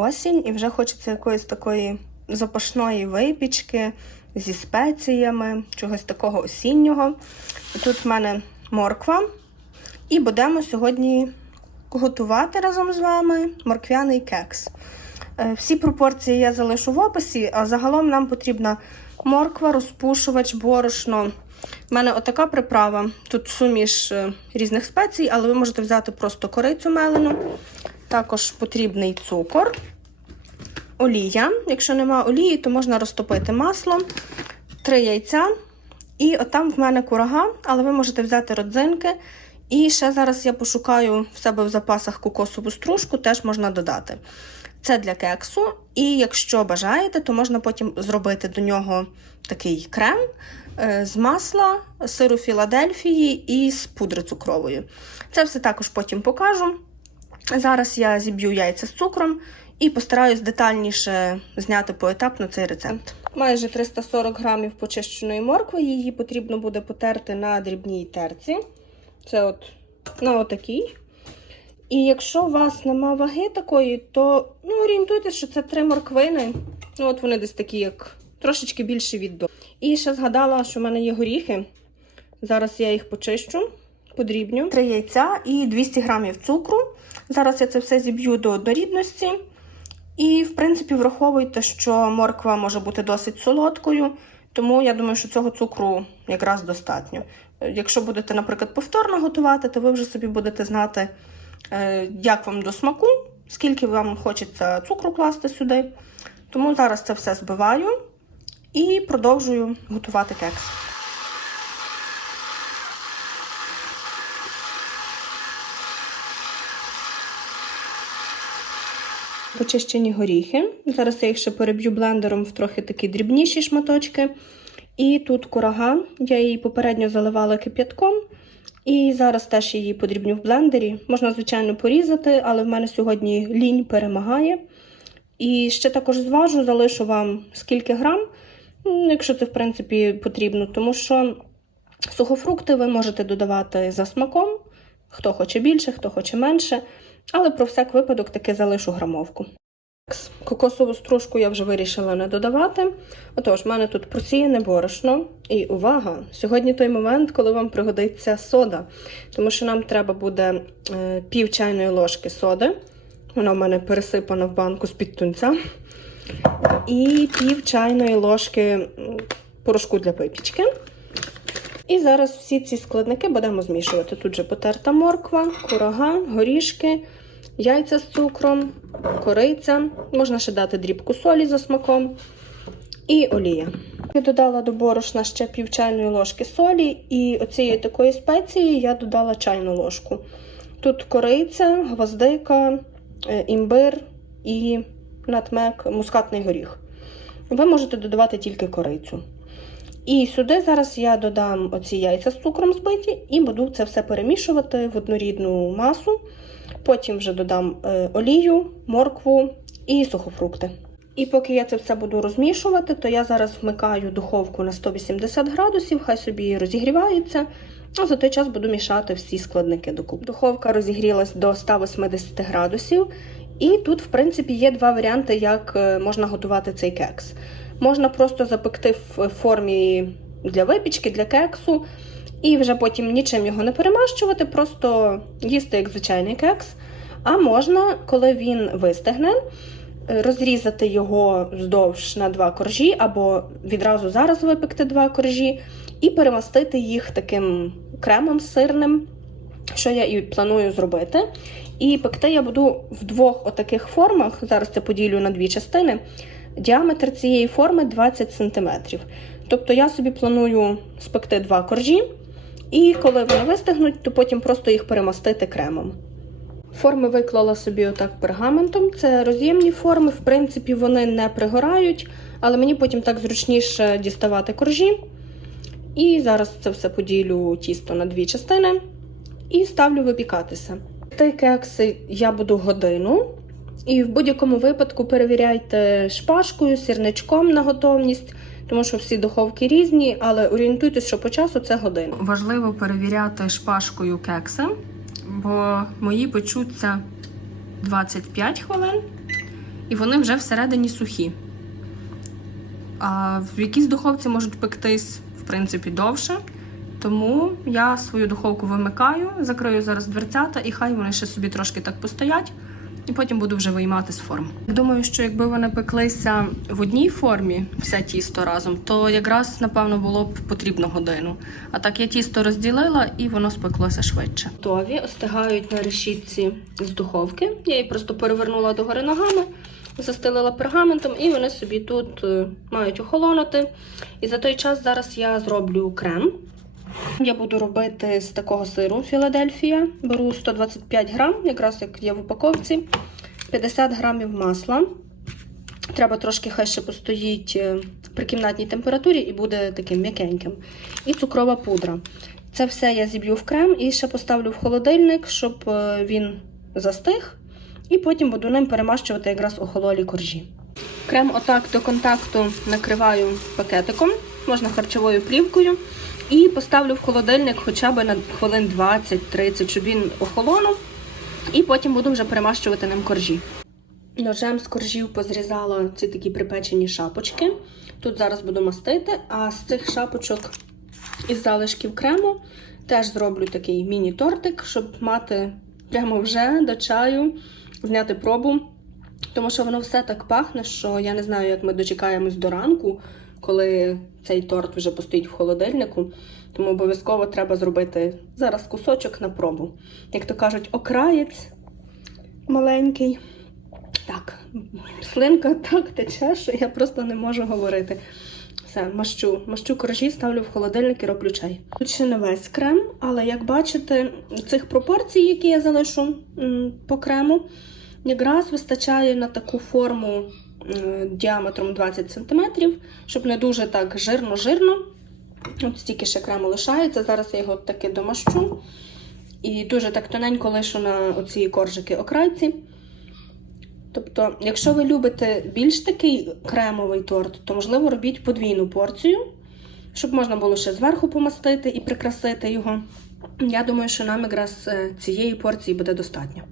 осінь і вже хочеться якоїсь такої запашної випічки зі спеціями, чогось такого осіннього. І тут в мене морква. І будемо сьогодні готувати разом з вами морквяний кекс. Е, Всі пропорції я залишу в описі, а загалом нам потрібна морква, розпушувач, борошно. У мене отака приправа. Тут суміш е, різних спецій, але ви можете взяти просто корицю мелену. Також потрібний цукор, олія. Якщо нема олії, то можна розтопити масло, три яйця. І отам в мене курага, але ви можете взяти родзинки. І ще зараз я пошукаю в себе в запасах кокосову стружку, теж можна додати. Це для кексу. І якщо бажаєте, то можна потім зробити до нього такий крем е, з масла, сиру Філадельфії і з пудри цукрової. Це все також потім покажу. Зараз я зіб'ю яйця з цукром і постараюсь детальніше зняти поетапно цей рецепт. Майже 340 грамів почищеної моркви, її потрібно буде потерти на дрібній терці. Це от на отакій. І якщо у вас нема ваги такої, то ну, орієнтуйтесь, що це три морквини. Ну, от вони десь такі, як трошечки більше від до. І ще згадала, що в мене є горіхи. Зараз я їх почищу, подрібню. Три яйця і 200 грамів цукру. Зараз я це все зіб'ю до однорідності. І, в принципі, враховуйте, що морква може бути досить солодкою, тому я думаю, що цього цукру якраз достатньо. Якщо будете, наприклад, повторно готувати, то ви вже собі будете знати, е, як вам до смаку, скільки вам хочеться цукру класти сюди. Тому зараз це все збиваю і продовжую готувати кекс. Почищені горіхи. Зараз я їх ще переб'ю блендером в трохи такі дрібніші шматочки. І тут курага, я її попередньо заливала кип'ятком. І зараз теж її подрібню в блендері. Можна, звичайно, порізати, але в мене сьогодні лінь перемагає. І ще також зважу, залишу вам скільки грам, якщо це, в принципі, потрібно, тому що сухофрукти ви можете додавати за смаком, хто хоче більше, хто хоче менше. Але про всяк випадок таки залишу грамовку. Кокосову стружку я вже вирішила не додавати. Отож, в мене тут просіяне борошно. І увага! Сьогодні той момент, коли вам пригодиться сода, тому що нам треба буде е, пів чайної ложки соди. Вона в мене пересипана в банку з-під тунця. І пів чайної ложки порошку для випічки. І зараз всі ці складники будемо змішувати. Тут же потерта морква, курага, горішки, яйця з цукром, кориця. Можна ще дати дрібку солі за смаком і олія. Я додала до борошна ще пів чайної ложки солі, і оцієї такої спеції я додала чайну ложку. Тут кориця, гвоздика, е, імбир і натмек, мускатний горіх. Ви можете додавати тільки корицю. І сюди зараз я додам оці яйця з цукром збиті і буду це все перемішувати в однорідну масу. Потім вже додам е, олію, моркву і сухофрукти. І поки я це все буду розмішувати, то я зараз вмикаю духовку на 180 градусів, хай собі розігрівається. А за той час буду мішати всі складники докупи. Духовка розігрілась до 180 градусів. І тут, в принципі, є два варіанти, як е, можна готувати цей кекс. Можна просто запекти в формі для випічки, для кексу, і вже потім нічим його не перемащувати, просто їсти як звичайний кекс. А можна, коли він вистигне, розрізати його вздовж на два коржі, або відразу зараз випекти два коржі, і перемастити їх таким кремом сирним, що я і планую зробити. І пекти я буду в двох отаких формах. Зараз це поділю на дві частини. Діаметр цієї форми 20 см. Тобто я собі планую спекти два коржі, і коли вони вистигнуть, то потім просто їх перемастити кремом. Форми виклала собі отак пергаментом. Це роз'ємні форми, в принципі, вони не пригорають, але мені потім так зручніше діставати коржі. І зараз це все поділю тісто на дві частини і ставлю випікатися. Ті кекси я буду годину. І в будь-якому випадку перевіряйте шпажкою, сірничком на готовність, тому що всі духовки різні, але орієнтуйтесь, що по часу це година. Важливо перевіряти шпажкою кекси, бо мої печуться 25 хвилин. і вони вже всередині сухі. А в якійсь духовці можуть пектись, в принципі, довше. Тому я свою духовку вимикаю, закрию зараз дверцята, і хай вони ще собі трошки так постоять, і потім буду вже виймати з форм. Думаю, що якби вони пеклися в одній формі, все тісто разом, то якраз напевно було б потрібно годину. А так я тісто розділила і воно спеклося швидше. Готові остигають на решітці з духовки. Я її просто перевернула догори ногами, застелила пергаментом, і вони собі тут е, мають охолонути. І за той час зараз я зроблю крем. Я буду робити з такого сиру Філадельфія. Беру 125 грам, якраз як є в упаковці, 50 грамів масла. Треба трошки хай ще постоїть е, при кімнатній температурі і буде таким м'якеньким. І цукрова пудра. Це все я зіб'ю в крем і ще поставлю в холодильник, щоб е, він застиг. І потім буду ним перемащувати якраз охололі коржі. Крем отак до контакту накриваю пакетиком, можна харчовою плівкою. І поставлю в холодильник хоча б на хвилин 20-30, щоб він охолонув. І потім буду вже перемащувати ним коржі. Ножем з коржів позрізала ці такі припечені шапочки. Тут зараз буду мастити, а з цих шапочок із залишків крему теж зроблю такий міні-тортик, щоб мати прямо вже до чаю, зняти пробу. Тому що воно все так пахне, що я не знаю, як ми дочекаємось до ранку, коли цей торт вже постоїть в холодильнику. Тому обов'язково треба зробити зараз кусочок на пробу. Як то кажуть, окраєць маленький. Так, слинка так тече, що я просто не можу говорити. Все, мащу, мащу коржі, ставлю в холодильник і роблю чай. Тут ще не весь крем, але як бачите, цих пропорцій, які я залишу по крему, якраз вистачає на таку форму діаметром 20 см, щоб не дуже так жирно-жирно. От стільки ще крему лишається. Зараз я його таки домащу. І дуже так тоненько лишу на оці коржики окрайці. Тобто, якщо ви любите більш такий кремовий торт, то можливо робіть подвійну порцію, щоб можна було ще зверху помастити і прикрасити його. Я думаю, що нам якраз е, цієї порції буде достатньо.